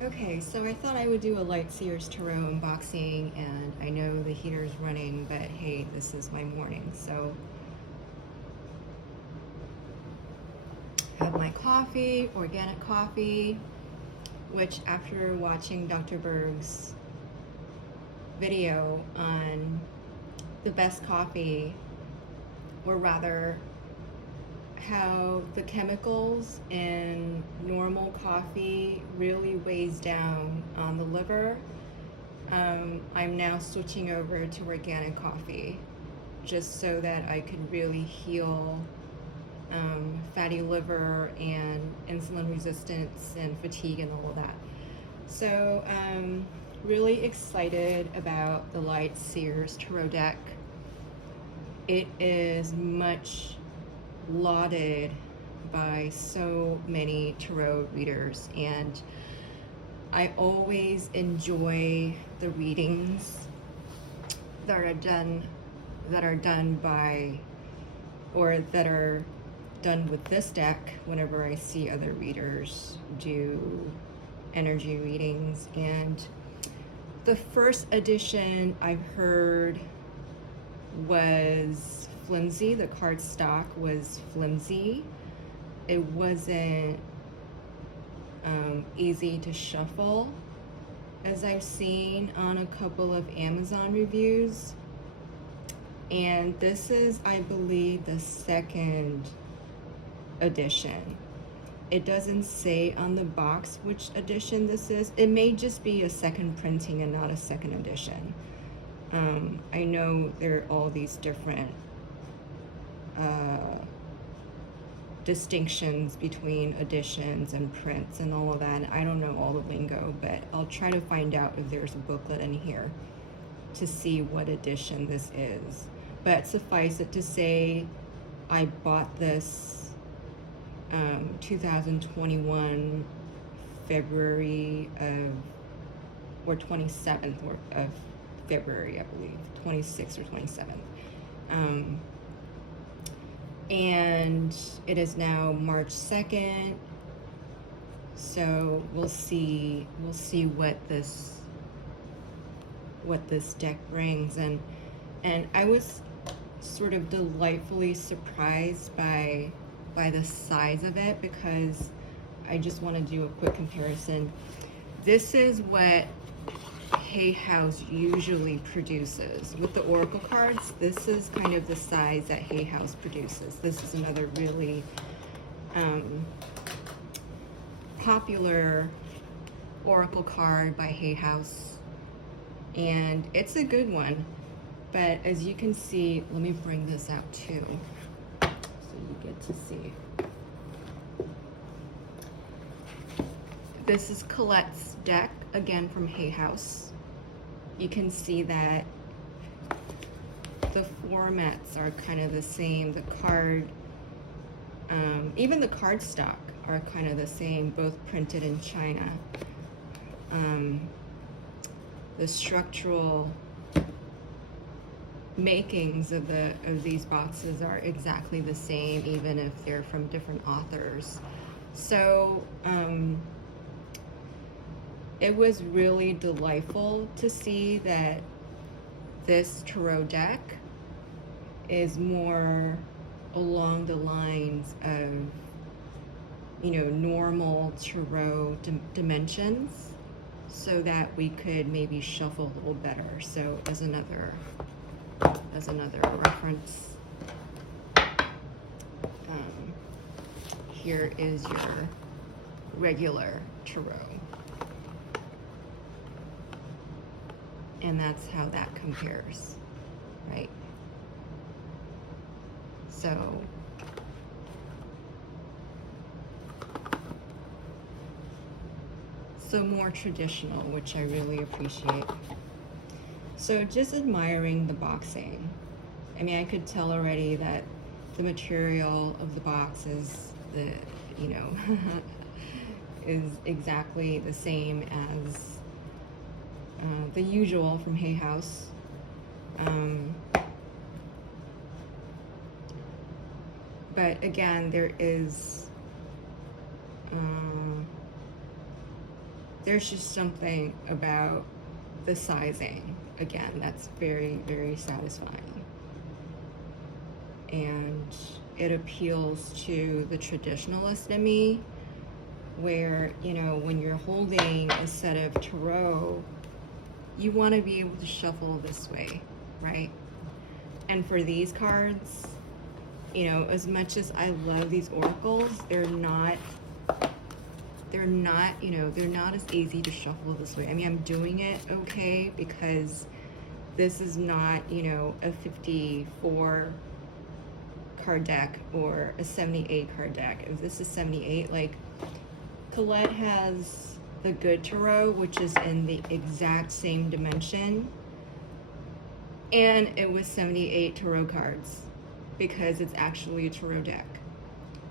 Okay, so I thought I would do a light Sears Tarot unboxing, and I know the heater's running, but hey, this is my morning. So I have my coffee, organic coffee, which after watching Dr. Berg's video on the best coffee, or rather how the chemicals in normal coffee really weighs down on the liver, I'm now switching over to organic coffee just so that I could really heal fatty liver and insulin resistance and fatigue and all of that. So really excited about the Light Seers Tarot deck. It is much lauded by so many tarot readers, and I always enjoy the readings that are done by, or that are done with this deck whenever I see other readers do energy readings. And the first edition I've heard was flimsy. The card stock was flimsy. It wasn't easy to shuffle, as I've seen on a couple of Amazon reviews. And this is, I believe, the second edition. It doesn't say on the box which edition this is. It may just be a second printing and not a second edition. I know there are all these different distinctions between editions and prints and all of that. And I don't know all the lingo, but I'll try to find out if there's a booklet in here to see what edition this is. But suffice it to say, I bought this 2021 February or 27th of February, I believe, 26th or 27th. And it is now March 2nd, so we'll see what this deck brings. And I was sort of delightfully surprised by the size of it, because I just want to do a quick comparison. This is what Hay House usually produces. With the Oracle cards, this is kind of the size that Hay House produces. This is another really popular Oracle card by Hay House, and it's a good one. But as you can see, let me bring this out too, so you get to see. This is Colette's deck, again from Hay House. You can see that the formats are kind of the same. The card, even the card stock are kind of the same, both printed in China. The structural makings of these boxes are exactly the same, even if they're from different authors. So it was really delightful to see that this tarot deck is more along the lines of, normal tarot dimensions, so that we could maybe shuffle a little better. So as another reference, here is your regular tarot. And that's how that compares, right? So more traditional, which I really appreciate. So just admiring the boxing. I mean, I could tell already that the material of the box is is exactly the same as the usual from Hay House. But again, there is there's just something about the sizing, again, that's very, very satisfying. And it appeals to the traditionalist in me, where, you know, when you're holding a set of tarot, you want to be able to shuffle this way, right? And for these cards, you know, as much as I love these oracles, they're not, you know, they're not as easy to shuffle this way. I mean, I'm doing it okay because this is not, you know, a 54 card deck or a 78 card deck. If this is 78, like, Colette has the good tarot, which is in the exact same dimension, and it was 78 tarot cards because it's actually a tarot deck.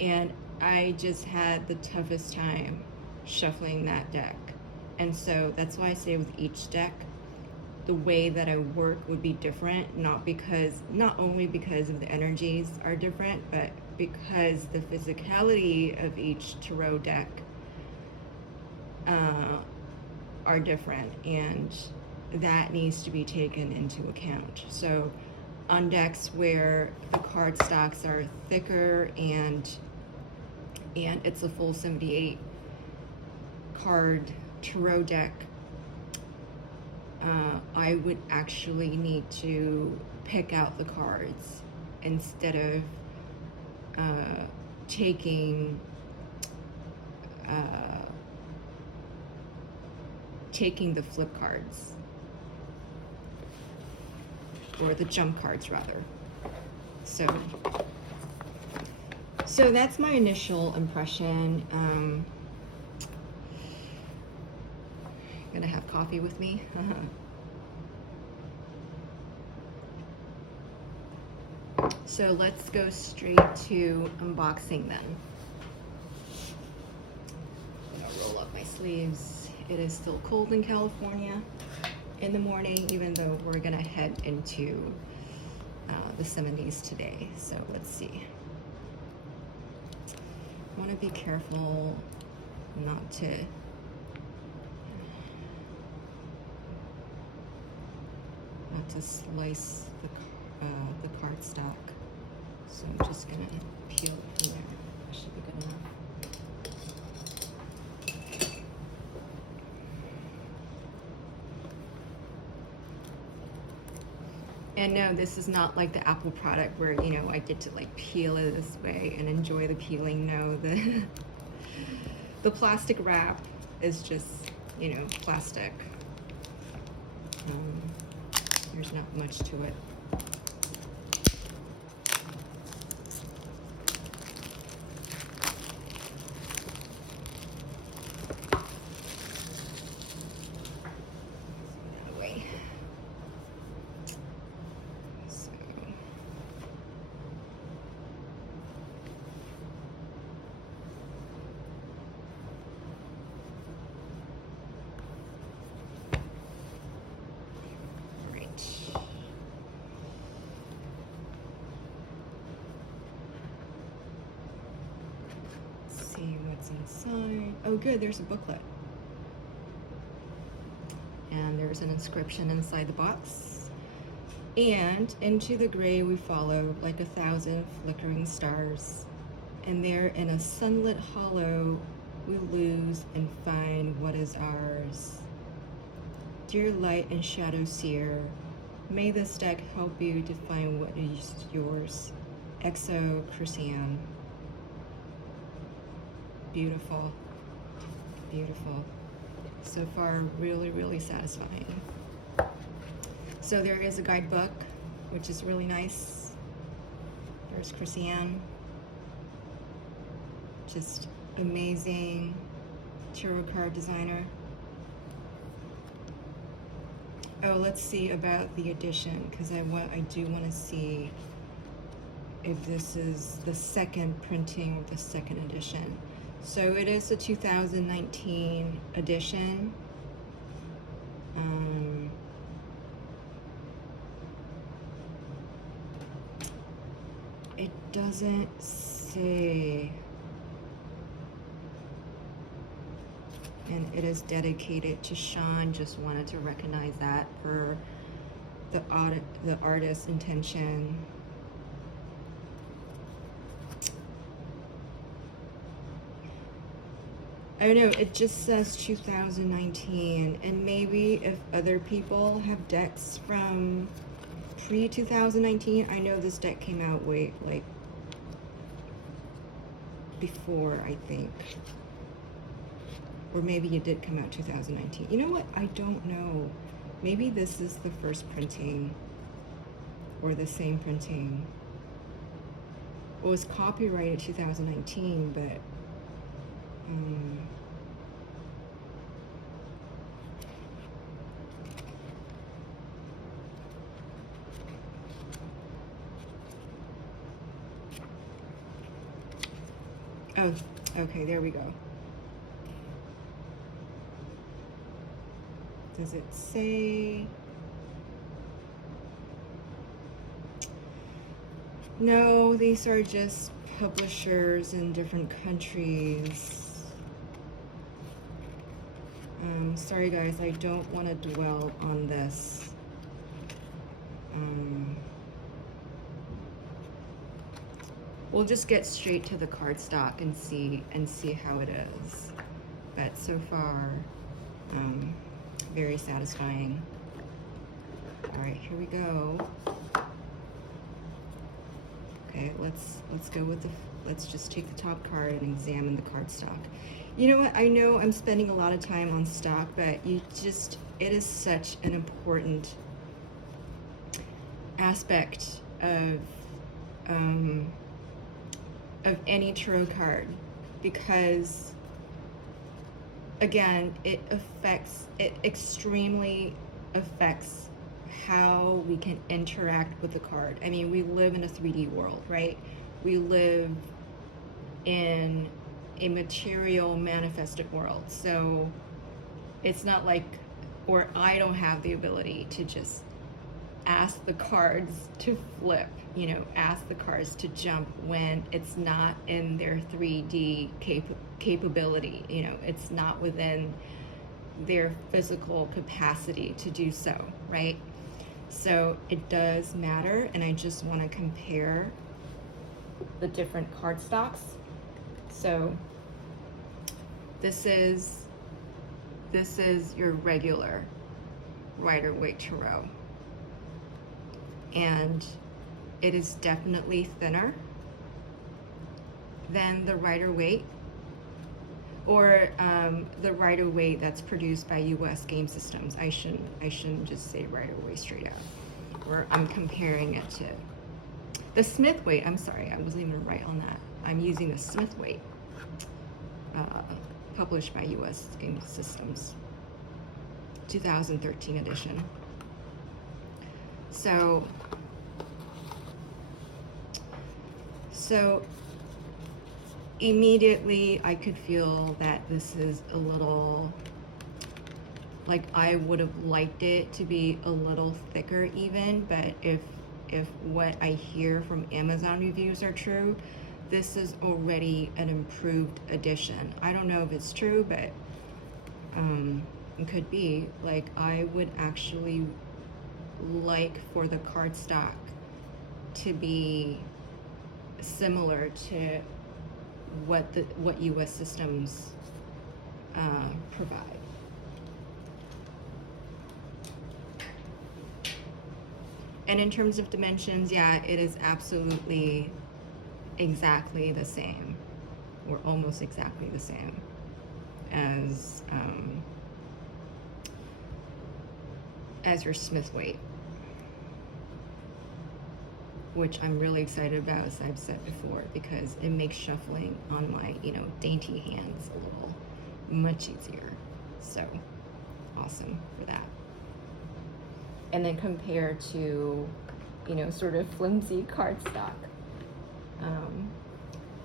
And I just had the toughest time shuffling that deck. And so that's why I say with each deck, the way that I work would be different, not only because of the energies are different, but because the physicality of each tarot deck are different, and that needs to be taken into account. So on decks where the card stocks are thicker and it's a full 78 card tarot deck, I would actually need to pick out the cards instead of taking the flip cards, or the jump cards rather. So that's my initial impression. I'm gonna have coffee with me. So let's go straight to unboxing then. I'm gonna roll up my sleeves. It is still cold in California in the morning, even though we're gonna head into the 70s today. So let's see. I want to be careful not to slice the cardstock. So I'm just gonna peel it from there. That should be good enough. And no, this is not like the Apple product where, you know, I get to like peel it this way and enjoy the peeling. No, the plastic wrap is just, you know, plastic. There's not much to it. Inside. Oh good, there's a booklet. And there's an inscription inside the box. And into the gray we follow like 1,000 flickering stars. And there in a sunlit hollow we lose and find what is ours. Dear light and shadow seer, may this deck help you to find what is yours. Exo Christian. Beautiful, beautiful. So far, really, really satisfying. So there is a guidebook, which is really nice. There's Christiane. Just amazing tarot card designer. Oh, let's see about the edition, because I do want to see if this is the second printing of the second edition. So it is the 2019 edition. It doesn't say. and it is dedicated to Sean. Just wanted to recognize that for the artist's intention. I know it just says 2019, and maybe if other people have decks from pre-2019, I know this deck came out way like before, I think, or maybe it did come out 2019. You know what? I don't know. Maybe this is the first printing or the same printing. It was copyrighted 2019, but oh, okay, there we go. Does it say? No, these are just publishers in different countries. Sorry guys, I don't want to dwell on this. We'll just get straight to the cardstock and see how it is. But so far, very satisfying. All right, here we go. Okay, let's go with let's just take the top card and examine the cardstock. You know what? I know I'm spending a lot of time on stock, but it is such an important aspect of any tarot card, because again, it extremely affects how we can interact with the card. I mean, we live in a 3D world, right? We live in a material manifested world. So it's not like, or I don't have the ability to just ask the cards to flip, you know, ask the cards to jump when it's not in their 3D capability, you know, it's not within their physical capacity to do so, right? So it does matter, and I just want to compare the different card stocks. So this is your regular Rider-Waite Tarot, and it is definitely thinner than the Rider-Waite, or the Rider-Waite that's produced by U.S. Game Systems. I shouldn't just say Rider-Waite straight out, or I'm comparing it to the Smith-Waite. I'm sorry, I wasn't even right on that. I'm using the Smith-Waite, published by U.S. Game Systems, 2013 edition. So immediately I could feel that this is a little, like, I would have liked it to be a little thicker even, but if what I hear from Amazon reviews are true, this is already an improved edition. I don't know if it's true, but it could be. Like, I would actually like for the cardstock to be similar to what U.S. Systems provide. And in terms of dimensions, yeah, it is absolutely exactly the same, or almost exactly the same as your Smith-Waite, which I'm really excited about, as I've said before, because it makes shuffling on my, you know, dainty hands a little much easier. So awesome for that. And then compared to, you know, sort of flimsy cardstock.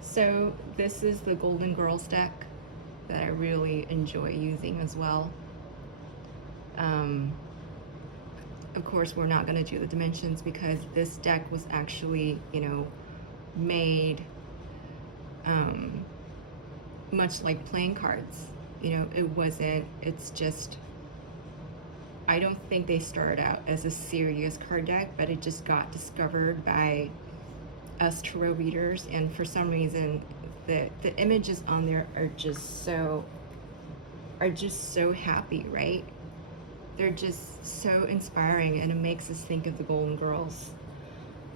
So this is the Golden Girls deck that I really enjoy using as well. Of course, we're not going to do the dimensions because this deck was actually, you know, made much like playing cards. it wasn't, it's just, I don't think they started out as a serious card deck, but it just got discovered by us tarot readers, and for some reason the images on there are just so happy, right? They're just so inspiring, and it makes us think of the Golden Girls,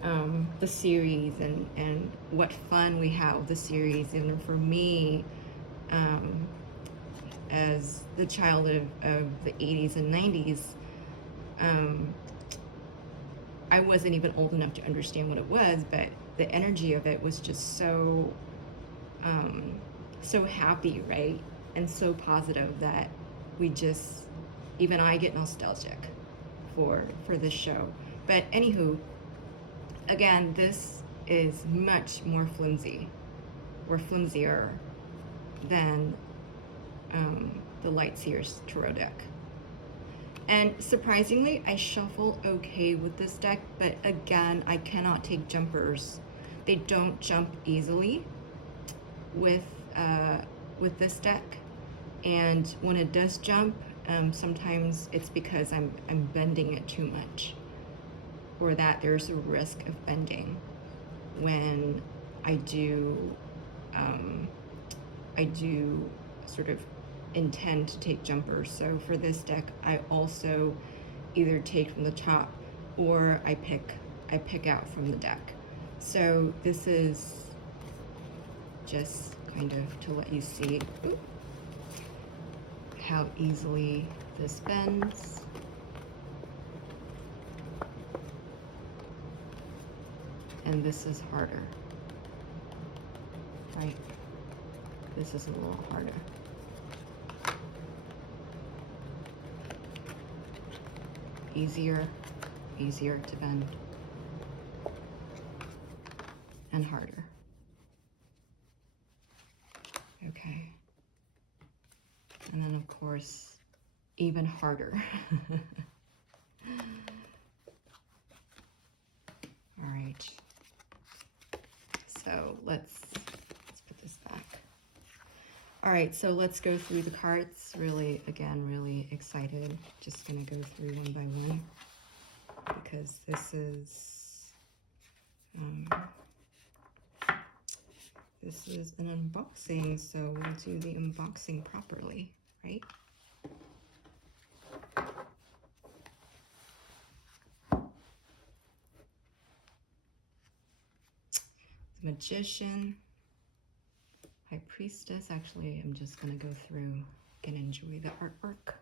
the series, and what fun we have with the series. And for me, as the child of the 80s and 90s, I wasn't even old enough to understand what it was, but the energy of it was just so so happy, right? And so positive that we just, even I get nostalgic for this show. But anywho, again, this is much more flimsy, or flimsier, than the Light Seer's tarot deck. And surprisingly, I shuffle okay with this deck, but again, I cannot take jumpers. They don't jump easily with this deck, and when it does jump, sometimes it's because I'm bending it too much, or that there's a risk of bending when I do sort of intend to take jumpers. So for this deck, I also either take from the top, or I pick out from the deck. So this is just kind of to let you see how easily this bends. And this is harder, right? This is a little harder. Easier to bend, and harder. Okay. And then of course, even harder. All right. So let's put this back. All right, so let's go through the cards. Really, again, really excited. Just gonna go through one by one, because this is an unboxing, so we'll do the unboxing properly, right? The Magician, High Priestess. Actually, I'm just gonna go through and enjoy the artwork.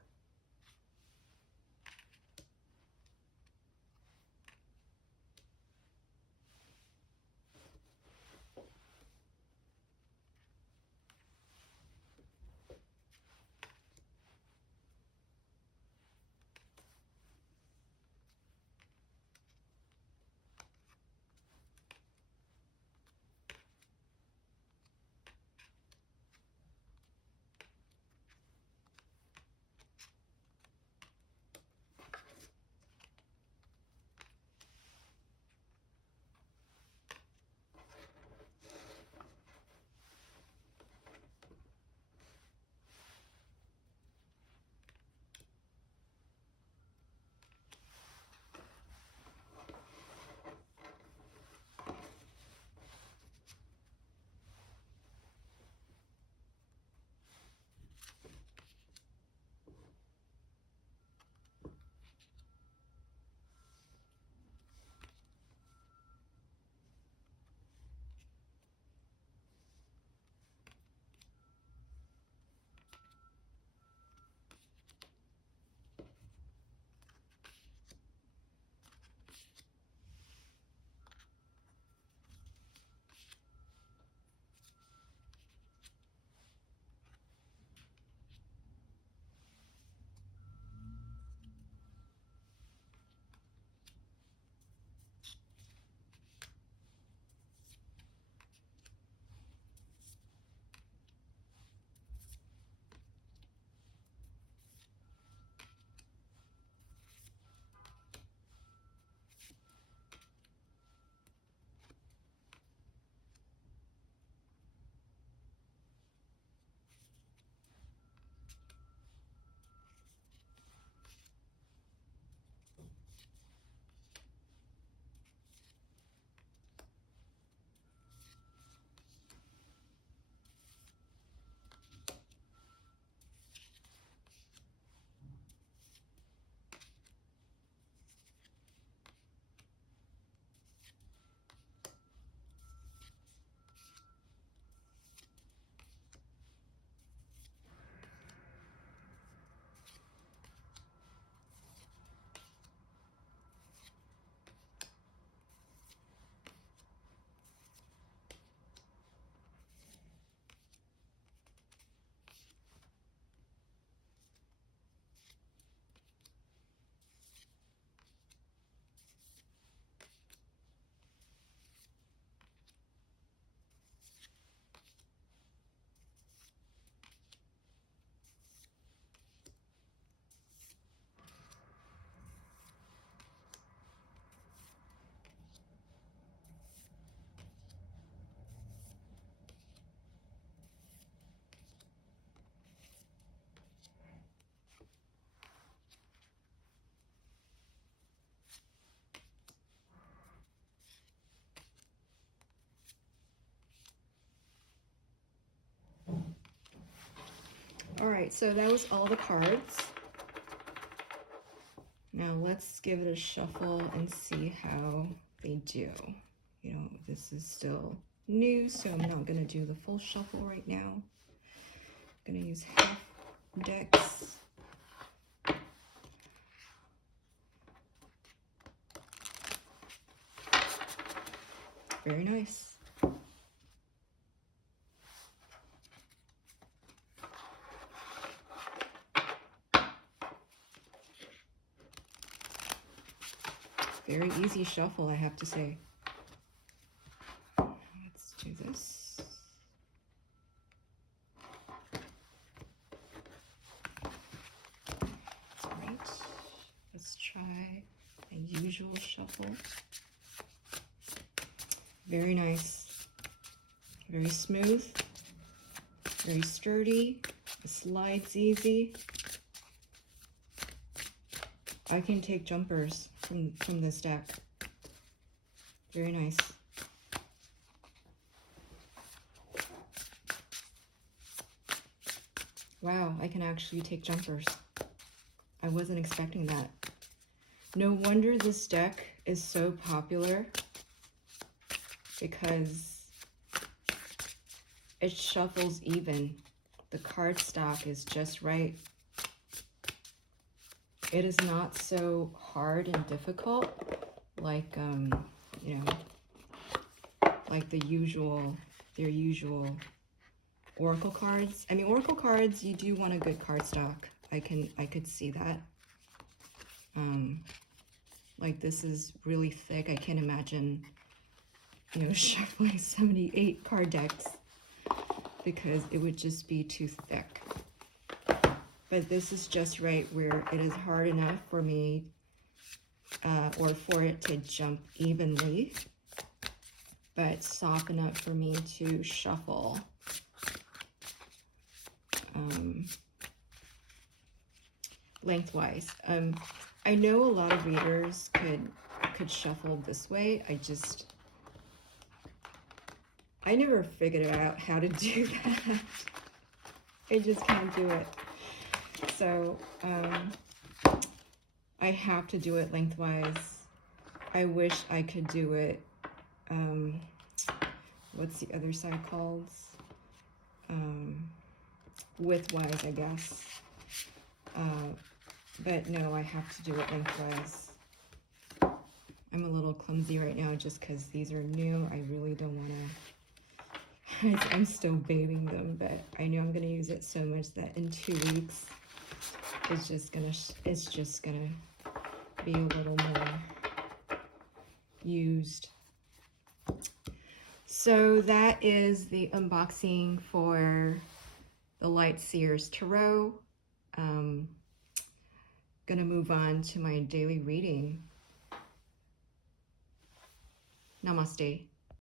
All right, so that was all the cards. Now let's give it a shuffle and see how they do. You know, this is still new, so I'm not gonna do the full shuffle right now. I'm gonna use half decks. Very nice. Very easy shuffle, I have to say. Let's do this. All right, let's try a usual shuffle. Very nice. Very smooth. Very sturdy. It slides easy. I can take jumpers from this deck. Very nice. Wow, I can actually take jumpers. I wasn't expecting that. No wonder this deck is so popular, because it shuffles even. The card stock is just right. It is not so hard and difficult like, you know, like their usual Oracle cards. I mean, Oracle cards, you do want a good card stock. I could see that. Like this is really thick. I can't imagine, you know, shuffling 78 card decks, because it would just be too thick. But this is just right where it is hard enough for me, or for it to jump evenly, but soft enough for me to shuffle. Lengthwise. I know a lot of readers could shuffle this way. I never figured out how to do that. I just can't do it. So I have to do it lengthwise. I wish I could do it, what's the other side called? Widthwise, I guess. But no, I have to do it lengthwise. I'm a little clumsy right now just because these are new. I really don't want to... I'm still babying them, but I know I'm going to use it so much that in 2 weeks, it's just gonna be a little more used. So that is the unboxing for the Light Seers Tarot. Gonna move on to my daily reading. Namaste.